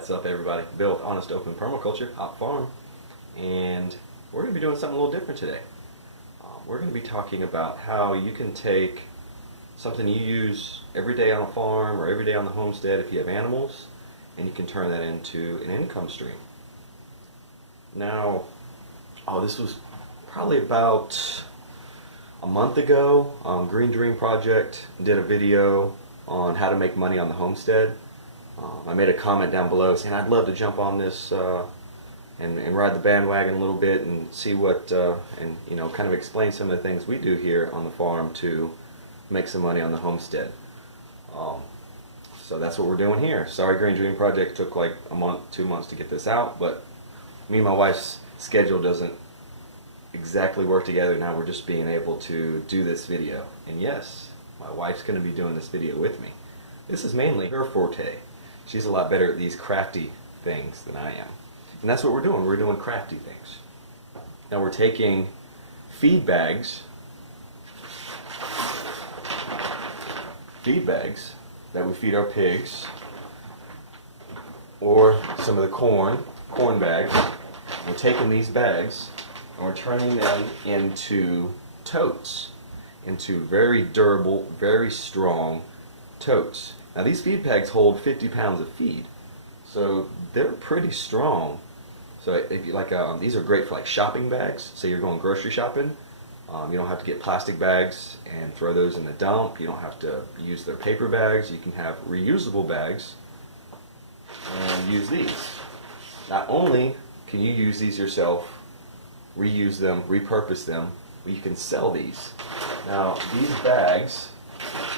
What's up, everybody? Bill with Honest Open Permaculture, Hop Farm, and we're going to be doing something a little different today. We're going to be talking about how you can take something you use every day on a farm or every day on the homestead if you have animals, and you can turn that into an income stream. Now, this was probably about a month ago. Green Dream Project did a video on how to make money on the homestead. I made a comment down below saying I'd love to jump on this and ride the bandwagon a little bit and see what, and kind of explain some of the things we do here on the farm to make some money on the homestead. So that's what we're doing here. Sorry, Green Dream Project took like a month, 2 months to get this out, but me and my wife's schedule doesn't exactly work together. Now we're just being able to do this video. And yes, my wife's going to be doing this video with me. This is mainly her forte. She's a lot better at these crafty things than I am. And that's what we're doing. We're doing crafty things. Now we're taking feed bags that we feed our pigs, or some of the corn bags. We're taking these bags and we're turning them into totes, into very durable, very strong totes. Now these feed bags hold 50 pounds of feed, so they're pretty strong. So if you like, these are great for like shopping bags. Say you're going grocery shopping, you don't have to get plastic bags and throw those in the dump. You don't have to use their paper bags. You can have reusable bags and use these. Not only can you use these yourself, reuse them, repurpose them, but you can sell these. Now these bags,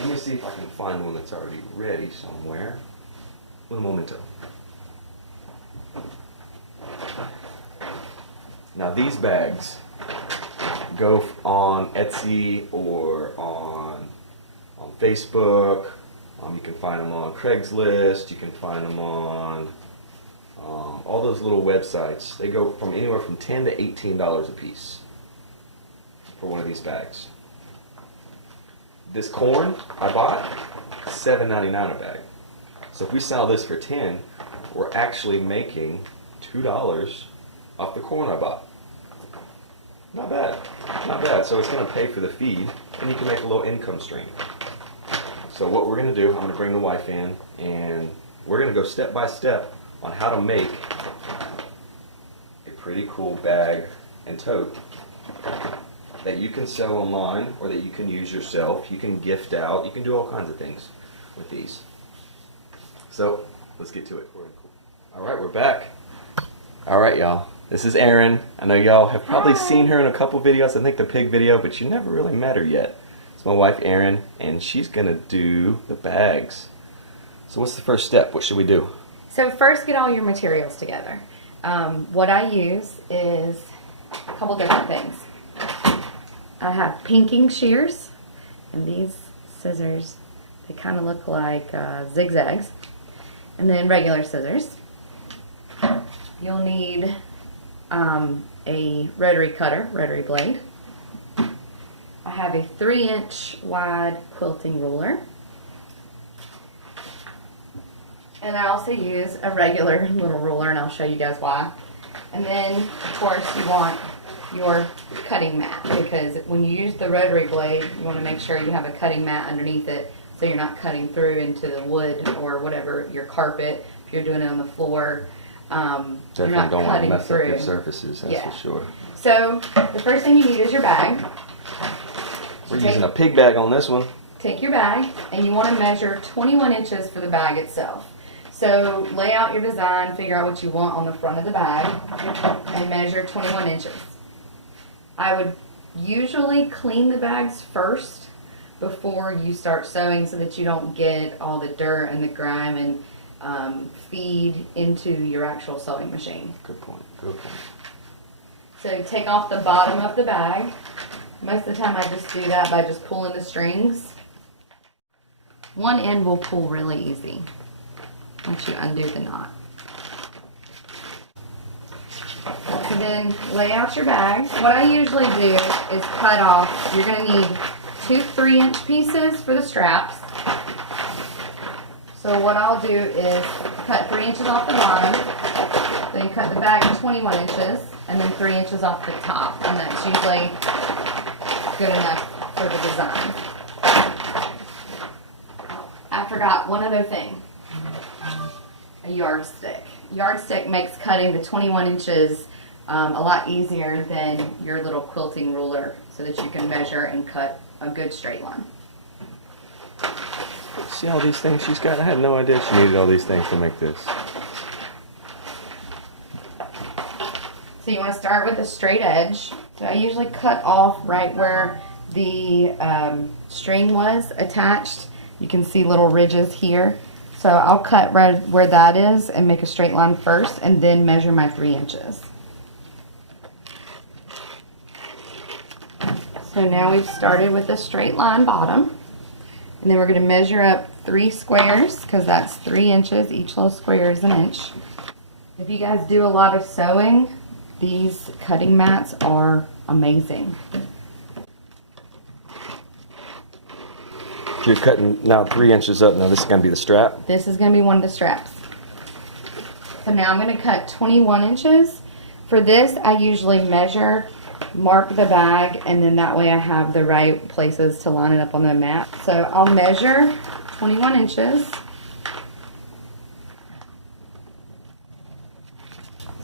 let me see if I can find one that's already ready somewhere. Un momento. Now these bags go on Etsy or on Facebook. You can find them on Craigslist. You can find them on all those little websites. They go from anywhere from $10 to $18 a piece for one of these bags. This corn I bought, $7.99 a bag. So if we sell this for $10, we're actually making $2 off the corn I bought. Not bad, not bad. So it's going to pay for the feed, and you can make a little income stream. So what we're going to do, I'm going to bring the wife in, and we're going to go step by step on how to make a pretty cool bag and tote that you can sell online or that you can use yourself. You can gift out. You can do all kinds of things with these. So let's get to it. All right, we're back. All right, y'all. This is Erin. I know y'all have probably seen her in a couple videos. I think the pig video, but you never really met her yet. It's my wife Erin, and she's gonna do the bags. So what's the first step? What should we do? So first, get all your materials together. What I use is a couple different things. I have pinking shears, and these scissors, they kind of look like zigzags, and then regular scissors. You'll need a rotary cutter, rotary blade. I have a 3-inch wide quilting ruler. And I also use a regular little ruler, and I'll show you guys why. And then, of course, you want your cutting mat, because when you use the rotary blade, you want to make sure you have a cutting mat underneath it so you're not cutting through into the wood or whatever, your carpet, if you're doing it on the floor. Definitely don't want to mess up your surfaces, that's for sure. So the first thing you need is your bag. We're using a pig bag on this one. Take your bag, and you want to measure 21 inches for the bag itself. So lay out your design, figure out what you want on the front of the bag, and measure 21 inches. I would usually clean the bags first before you start sewing so that you don't get all the dirt and the grime and feed into your actual sewing machine. Good point, good point. So take off the bottom of the bag. Most of the time I just do that by just pulling the strings. One end will pull really easy once you undo the knot. So then lay out your bag. What I usually do is cut off, you're going to need 2 3-inch pieces for the straps. So what I'll do is cut 3 inches off the bottom, then you cut the bag 21 inches, and then 3 inches off the top, and that's usually good enough for the design. I forgot one other thing. A yardstick. Yardstick makes cutting the 21 inches a lot easier than your little quilting ruler, so that you can measure and cut a good straight line. See all these things she's got? I had no idea she needed all these things to make this. So you want to start with a straight edge. So I usually cut off right where the string was attached. You can see little ridges here. So I'll cut right where that is and make a straight line first, and then measure my 3 inches. So now we've started with a straight line bottom, and then we're going to measure up 3 squares, because that's 3 inches. Each little square is an inch. If you guys do a lot of sewing, these cutting mats are amazing. You're cutting now 3 inches up. Now this is going to be the strap. This is going to be one of the straps. So now I'm going to cut 21 inches. For this, I usually measure, mark the bag, and then that way I have the right places to line it up on the mat. So I'll measure 21 inches.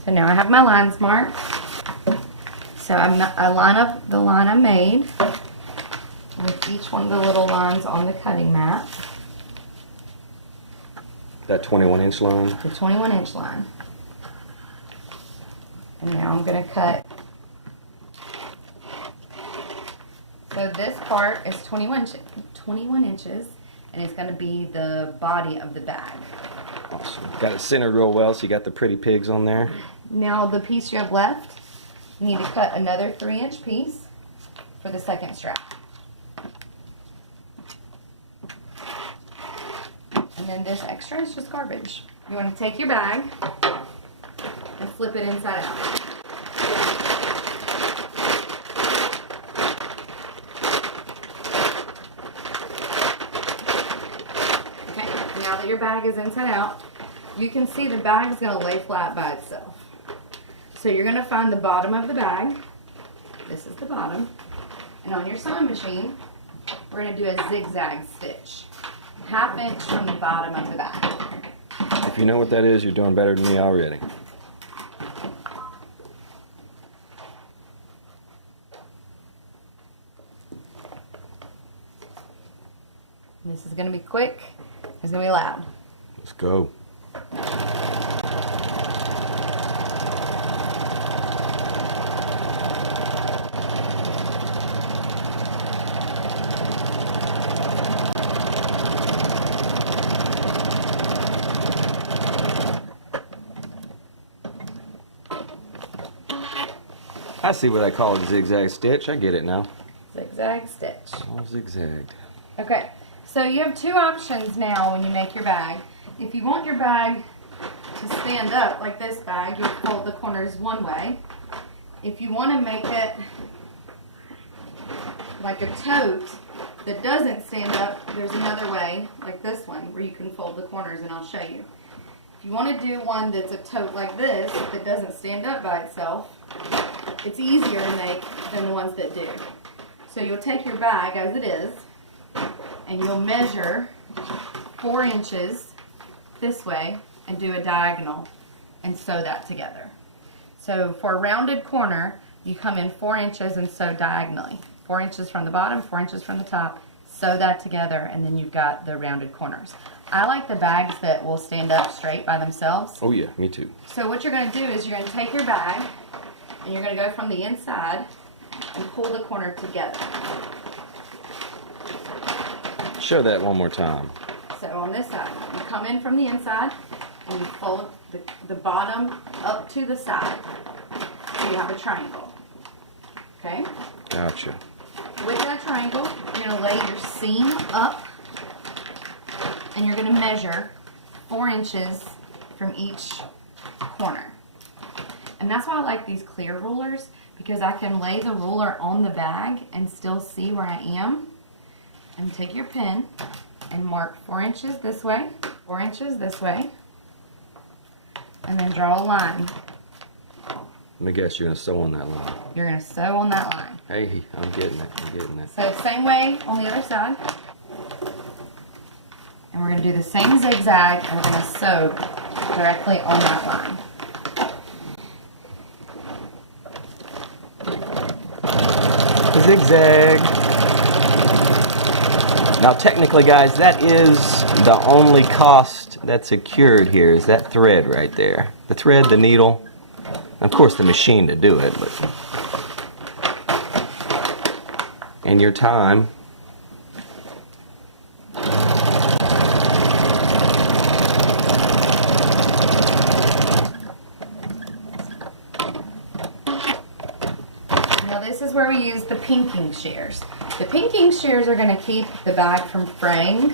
So now I have my lines marked. So I line up the line I made with each one of the little lines on the cutting mat. That 21-inch line. The 21-inch line. And now I'm going to cut. So this part is 21 inches, and it's going to be the body of the bag. Awesome. Got it centered real well, so you got the pretty pigs on there. Now the piece you have left, you need to cut another 3-inch piece for the second strap. And then this extra is just garbage. You want to take your bag and flip it inside out. Okay, now that your bag is inside out, you can see the bag is going to lay flat by itself. So you're going to find the bottom of the bag. This is the bottom. And on your sewing machine, we're going to do a zigzag stitch. 1/2 inch from the bottom of the bag. If you know what that is, you're doing better than me already. This is going to be quick. It's going to be loud. Let's go. I see what I call a zigzag stitch. I get it now. Zigzag stitch. All zigzagged. Okay, so you have 2 options now when you make your bag. If you want your bag to stand up like this bag, you'll fold the corners one way. If you want to make it like a tote that doesn't stand up, there's another way, like this one, where you can fold the corners, and I'll show you. If you want to do one that's a tote like this that doesn't stand up by itself, it's easier to make than the ones that do. So you'll take your bag as it is, and you'll measure 4 inches this way and do a diagonal and sew that together. So for a rounded corner, you come in 4 inches and sew diagonally. 4 inches from the bottom, 4 inches from the top, sew that together, and then you've got the rounded corners. I like the bags that will stand up straight by themselves. Oh yeah, me too. So what you're going to do is you're going to take your bag, and you're going to go from the inside and pull the corner together. Show that one more time. So on this side, you come in from the inside and you fold the bottom up to the side. So you have a triangle. Okay? Gotcha. With that triangle, you're going to lay your seam up, and you're going to measure 4 inches from each corner. And that's why I like these clear rulers, because I can lay the ruler on the bag and still see where I am. And take your pen and mark 4 inches this way, 4 inches this way, and then draw a line. Let me guess, you're gonna sew on that line. You're going to sew on that line. Hey, I'm getting it. I'm getting it. So same way on the other side. And we're going to do the same zigzag, and we're going to sew directly on that line. Zigzag. Now technically, guys, that is the only cost that's accrued here, is that thread right there. The thread, the needle, and of course the machine to do it, but and your time. Now this is where we use the pinking shears. The pinking shears are going to keep the bag from fraying.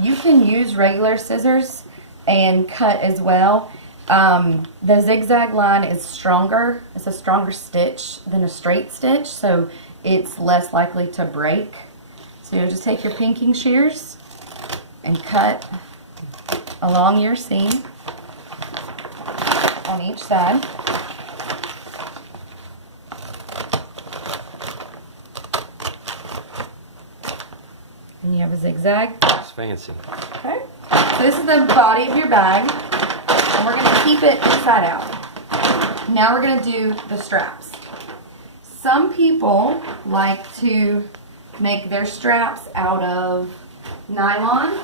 You can use regular scissors and cut as well. The zigzag line is stronger. It's a stronger stitch than a straight stitch, so it's less likely to break. So you'll just take your pinking shears and cut along your seam on each side. And you have a zigzag. It's fancy. Okay. So this is the body of your bag, and we're going to keep it inside out. Now we're going to do the straps. Some people like to make their straps out of nylon.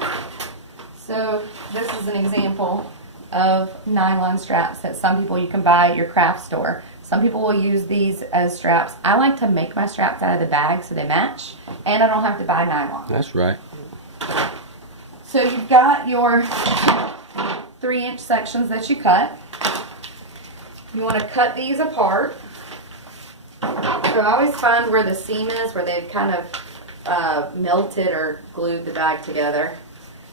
So this is an example of nylon straps that some people you can buy at your craft store. Some people will use these as straps. I like to make my straps out of the bag so they match, and I don't have to buy nylon. That's right. So you've got your 3-inch sections that you cut. You want to cut these apart. So I always find where the seam is, where they've kind of melted or glued the bag together.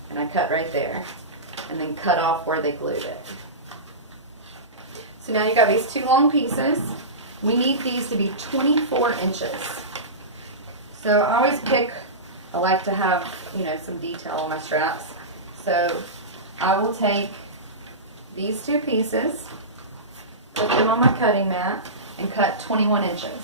And I cut right there. And then cut off where they glued it. So now you've got these 2 long pieces. We need these to be 24 inches. So I always pick, I like to have, you know, some detail on my straps. So I will take these 2 pieces, put them on my cutting mat, and cut 21 inches.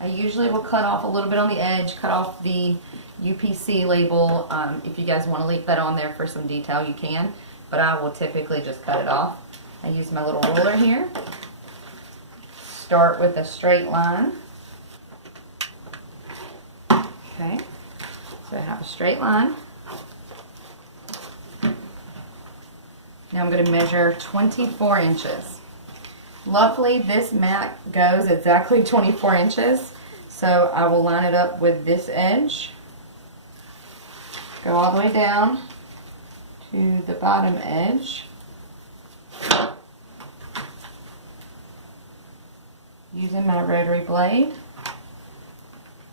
I usually will cut off a little bit on the edge, cut off the UPC label. If you guys want to leave that on there for some detail, you can. But I will typically just cut it off. I use my little ruler here. Start with a straight line. Okay, so I have a straight line. Now I'm going to measure 24 inches. Luckily, this mat goes exactly 24 inches, so I will line it up with this edge. Go all the way down to the bottom edge. Using my rotary blade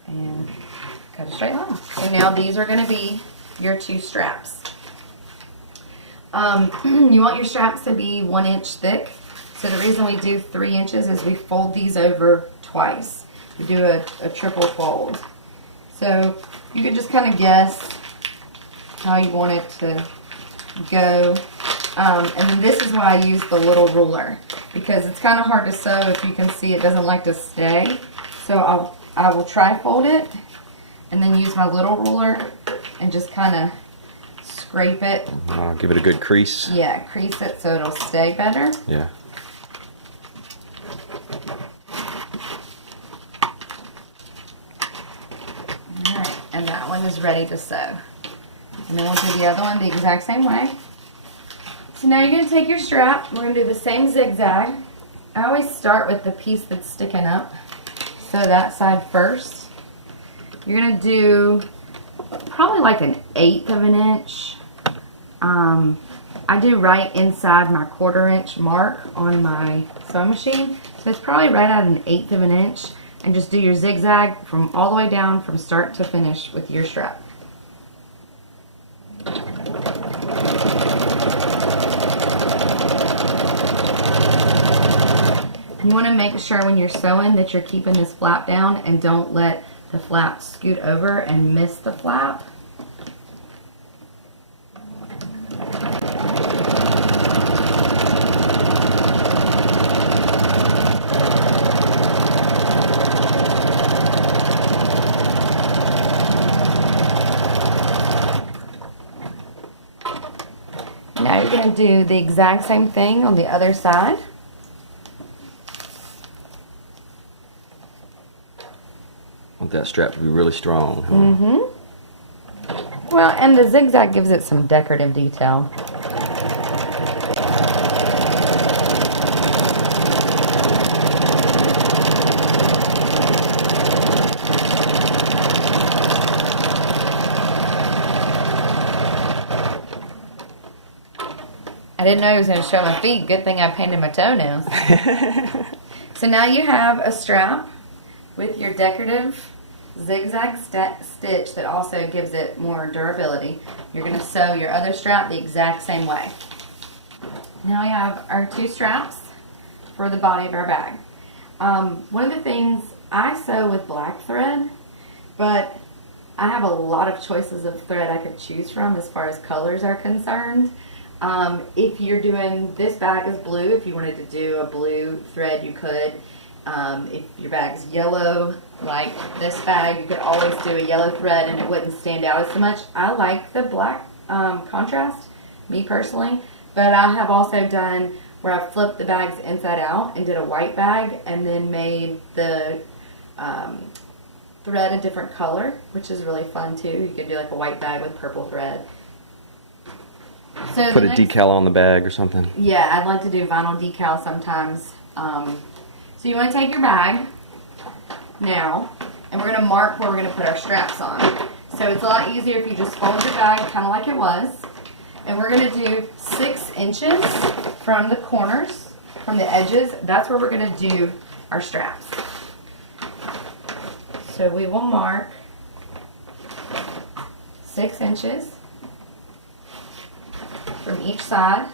and cut a straight line. So now these are going to be your 2 straps. You want your straps to be 1 inch thick. So the reason we do 3 inches is we fold these over twice. We do a triple fold. So you can just kind of guess how you want it to go. And then this is why I use the little ruler, because it's kind of hard to sew. If you can see, it doesn't like to stay. So I will tri-fold it and then use my little ruler and just kind of scrape it. Give it a good crease. Yeah, crease it so it'll stay better. Yeah. Alright, and that one is ready to sew. And then we'll do the other one the exact same way. So now you're going to take your strap. We're going to do the same zigzag. I always start with the piece that's sticking up. So that side first. You're going to do probably like 1/8 of an inch. I do right inside my 1/4 inch mark on my sewing machine. So it's probably right at 1/8 of an inch. And just do your zigzag from all the way down from start to finish with your strap. You want to make sure when you're sewing that you're keeping this flap down and don't let the flap scoot over and miss the flap. Now you're going to do the exact same thing on the other side. Want that strap to be really strong. Huh? Mm-hmm. Well, and the zigzag gives it some decorative detail. I didn't know he was going to show my feet. Good thing I painted my toenails. So now you have a strap with your decorative zigzag stitch that also gives it more durability. You're going to sew your other strap the exact same way. Now we have our 2 straps for the body of our bag. One of the things, I sew with black thread, but I have a lot of choices of thread I could choose from as far as colors are concerned. If you're doing, this bag is blue, if you wanted to do a blue thread you could. If your bag's yellow, like this bag, you could always do a yellow thread and it wouldn't stand out as much. I like the black contrast, me personally, but I have also done where I flipped the bags inside out and did a white bag and then made the thread a different color, which is really fun too. You can do like a white bag with purple thread. So put a decal on the bag or something. Yeah, I'd like to do vinyl decal sometimes. So you want to take your bag now, and we're going to mark where we're going to put our straps on. So it's a lot easier if you just fold your bag kind of like it was. And we're going to do 6 inches from the corners, from the edges. That's where we're going to do our straps. So we will mark 6 inches from each side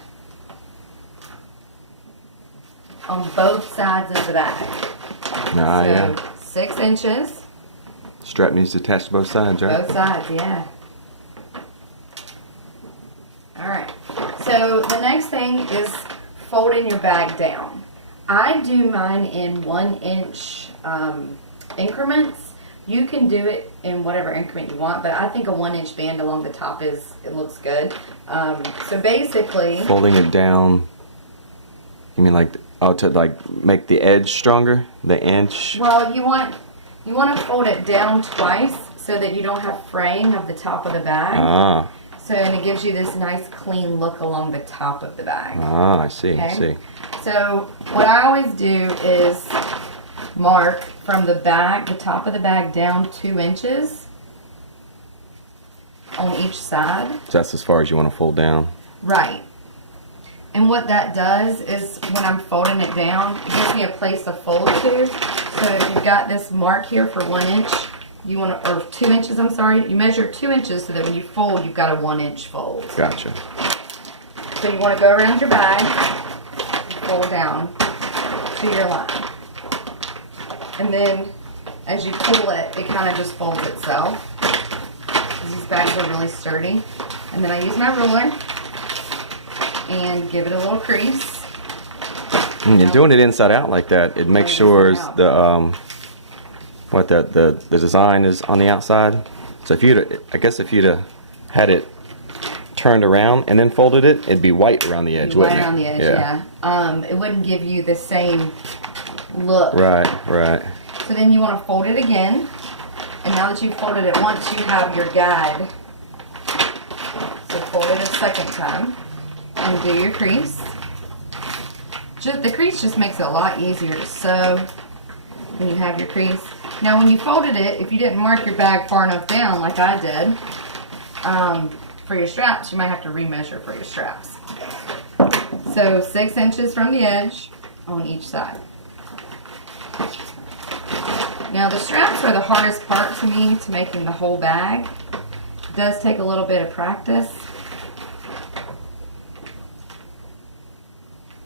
on both sides of the bag. Ah, So yeah. 6 inches. Strap needs to attach to both sides, right? Both sides, yeah. Alright. So the next thing is folding your bag down. I do mine in 1 inch increments. You can do it in whatever increment you want, but I think a 1 inch band along the top it looks good. So basically, Folding it down. You mean like, to like make the edge stronger? The inch? well, you want to fold it down twice so that you don't have fraying of the top of the bag. Ah. So, and it gives you this nice clean look along the top of the bag. Ah, I see, I Okay. see. So what I always do is mark from the bag, the top of the bag down 2 inches on each side. So that's as far as you want to fold down. Right. And what that does is when I'm folding it down, it gives me a place to fold to. So if you've got this mark here for 1 inch, you want to, or 2 inches, I'm sorry, you measure 2 inches so that when you fold, you've got a 1 inch fold. Gotcha. So you want to go around your bag, fold down to your line. And then as you pull it, it kind of just folds itself. These bags are really sturdy. And then I use my ruler and give it a little crease. And doing it inside out like that, it makes sure the the design is on the outside. So if you'd, I guess if you'd had it turned around and then folded it, it'd be white around the edge, wouldn't it? White around the edge, yeah. It wouldn't give you the same look. Right, right. So then you want to fold it again. And now that you've folded it once, you have your guide. So fold it a second time. And do your crease. The crease just makes it a lot easier to sew when you have your crease. Now when you folded it, if you didn't mark your bag far enough down like I did, for your straps, you might have to remeasure for your straps. So 6 inches from the edge on each side. Now the straps are the hardest part to me to making the whole bag. It does take a little bit of practice.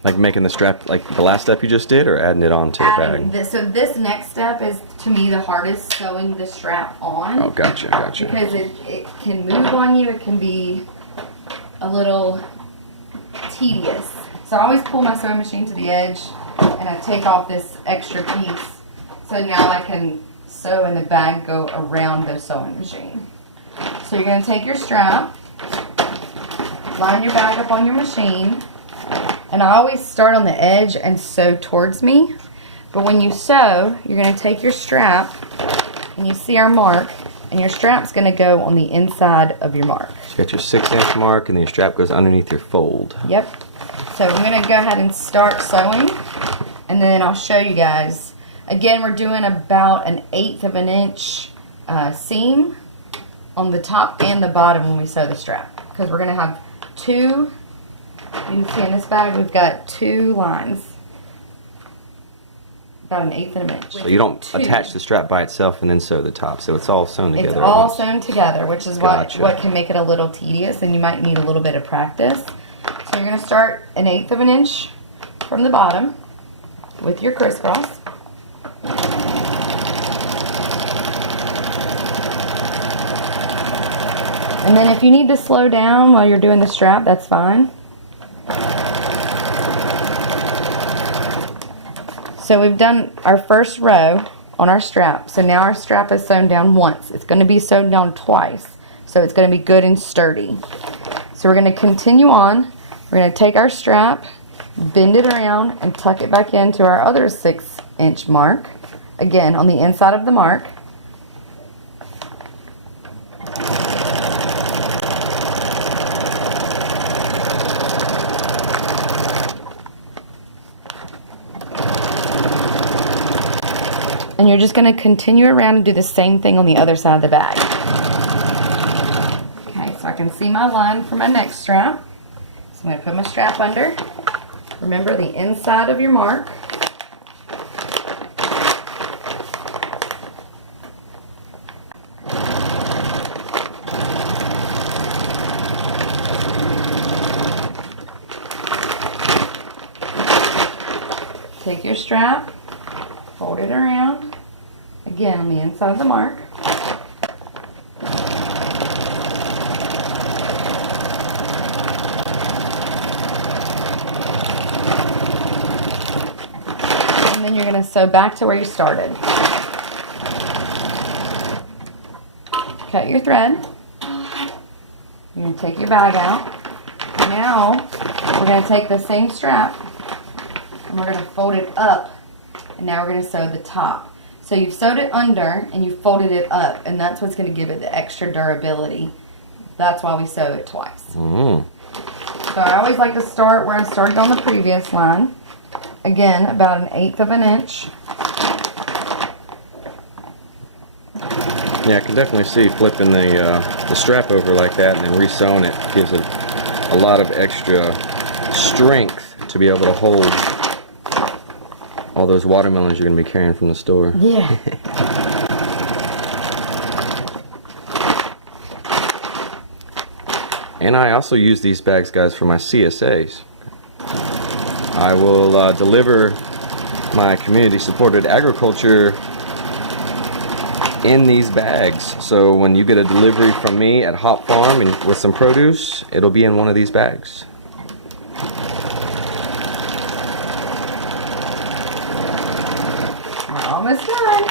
Like making the strap, like the last step you just did, or adding it onto the bag? So this next step is, to me, the hardest, sewing the strap on. Oh, gotcha, gotcha. Because it can move on you. It can be a little tedious. So I always pull my sewing machine to the edge, and I take off this extra piece. So now I can sew and the bag go around the sewing machine. So you're going to take your strap, line your bag up on your machine. And I always start on the edge and sew towards me. But when you sew, you're going to take your strap, and you see our mark, and your strap's going to go on the inside of your mark. So you got your 6-inch mark, and then your strap goes underneath your fold. Yep. So I'm going to go ahead and start sewing, and then I'll show you guys. Again, we're doing about an 1/8 of an inch seam on the top and the bottom when we sew the strap, because we're going to have two, you can see in this bag we've got 2 lines, about an 1/8 of an inch. So you don't attach the strap by itself and then sew the top, so it's all sewn together. It's all sewn together, which is Gotcha. what can make it a little tedious, and you might need a little bit of practice. So you're going to start an 1/8 of an inch from the bottom with your crisscross. And then if you need to slow down while you're doing the strap, that's fine. So we've done our first row on our strap. So now our strap is sewn down once. It's going to be sewn down twice. So it's going to be good and sturdy. So we're going to continue on. We're going to take our strap, bend it around, and tuck it back into our other 6-inch mark. Again, on the inside of the mark. And you're just going to continue around and do the same thing on the other side of the bag. Okay, so I can see my line for my next strap. So I'm going to put my strap under. Remember the inside of your mark. Take your strap, fold it around, again on the inside of the mark. And then you're going to sew back to where you started. Cut your thread. You're going to take your bag out. Now we're going to take the same strap and we're going to fold it up. And now we're going to sew the top. So you've sewed it under and you folded it up, and that's what's going to give it the extra durability. That's why we sew it twice. So I always like to start where I started on the previous line. Again, about an 1/8 of an inch. Yeah, I can definitely see flipping the strap over like that and then re-sewing it gives it a lot of extra strength to be able to hold all those watermelons you're going to be carrying from the store. Yeah. And I also use these bags, guys, for my CSAs. I will deliver my community-supported agriculture in these bags. So when you get a delivery from me at Hop Farm and with some produce, it'll be in one of these bags. Almost done.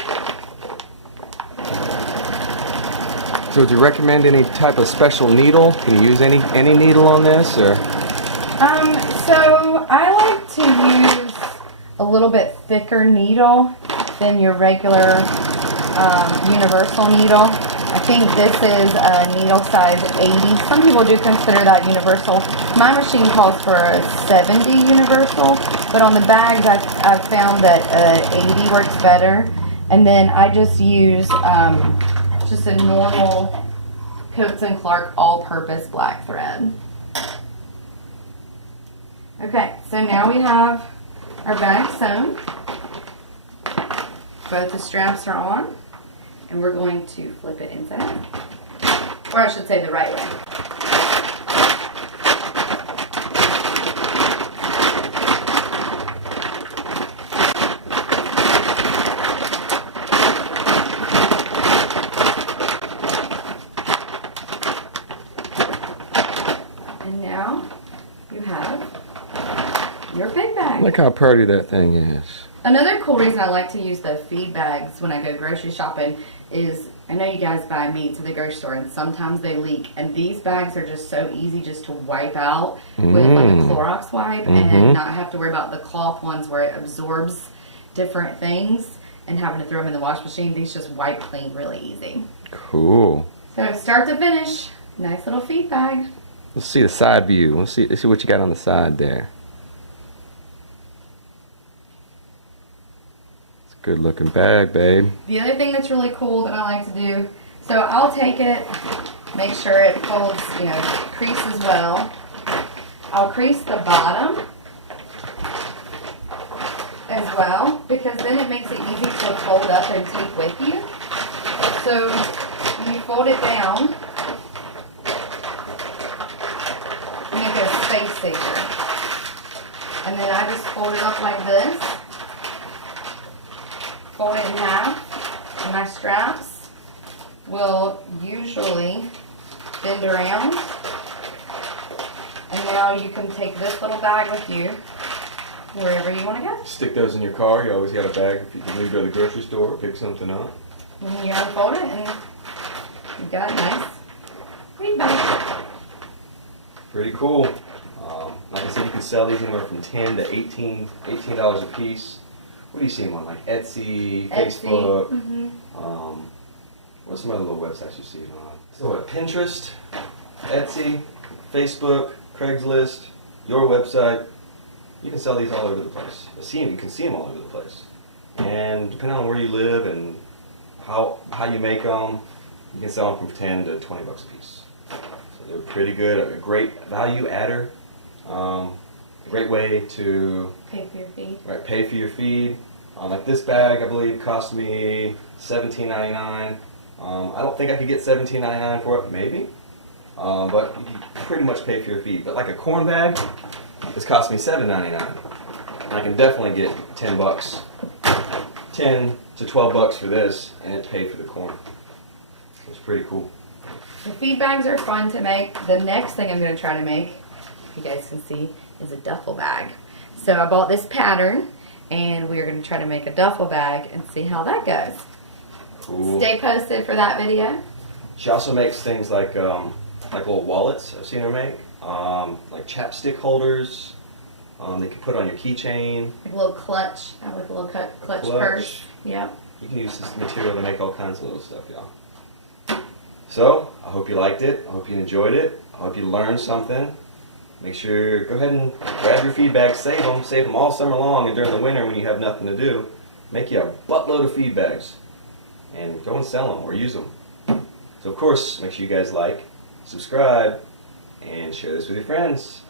So would you recommend any type of special needle? Can you use any needle on this, or? So I like to use a little bit thicker needle than your regular universal needle. I think this is a needle size 80. Some people do consider that universal. My machine calls for a 70 universal, but on the bags I've found that 80 works better. And then I just use just a normal Coates & Clark all-purpose black thread. Okay, so now we have our bag sewn. Both the straps are on, and we're going to flip it inside out. Or I should say the right way. And now you have your big bag. Look how pretty that thing is. Another cool reason I like to use the feed bags when I go grocery shopping is, I know you guys buy meats at the grocery store and sometimes they leak, and these bags are just so easy just to wipe out with like a Clorox wipe and not have to worry about the cloth ones where it absorbs different things and having to throw them in the wash machine. These just wipe clean really easy. Cool. So start to finish, nice little feed bag. Let's see the side view. Let's see what you got on the side there. It's a good looking bag, babe. The other thing that's really cool that I like to do, so I'll take it, make sure it folds, you know, creases well. I'll crease the bottom as well, because then it makes it easy to fold up and take with you. So when you fold it down, make it a space saver. And then I just fold it up like this, fold it in half, and my straps will usually bend around. And now you can take this little bag with you wherever you want to go. Stick those in your car. You always got a bag if you can maybe go to the grocery store or pick something up. And then you unfold it and you got a nice feed bag. Pretty cool. Like I said, you can sell these anywhere from $10 to $18 a piece. What do you see them on? Like Etsy, Facebook. What's some other little websites you see it on? So what? Pinterest, Etsy, Facebook, Craigslist, your website. You can sell these all over the place. You can see them all over the place. And depending on where you live and how you make them, you can sell them from 10 to 20 bucks a piece. So they're pretty good, a great value adder. A great way to Pay for your feed. Right, pay for your feed. Like this bag, I believe, cost me $17.99. I don't think I could get $17.99 for it, maybe. But you pretty much pay for your feed. But like a corn bag, this cost me $7.99. I can definitely get 10 bucks, 10 to 12 bucks for this, and it paid for the corn. It's pretty cool. The feed bags are fun to make. The next thing I'm going to try to make, you guys can see, is a duffel bag. So I bought this pattern and we're going to try to make a duffel bag and see how that goes. Cool. Stay posted for that video. She also makes things like little wallets. I've seen her make, like chapstick holders. They can put on your keychain. Like a little clutch. I have like a little clutch purse. Yep. You can use this material to make all kinds of little stuff, y'all. So I hope you liked it. I hope you enjoyed it. I hope you learned something. Make sure, go ahead and grab your feed bags, save them all summer long, and during the winter when you have nothing to do, make you a buttload of feed bags and go and sell them or use them. So of course, make sure you guys like, subscribe, and share this with your friends.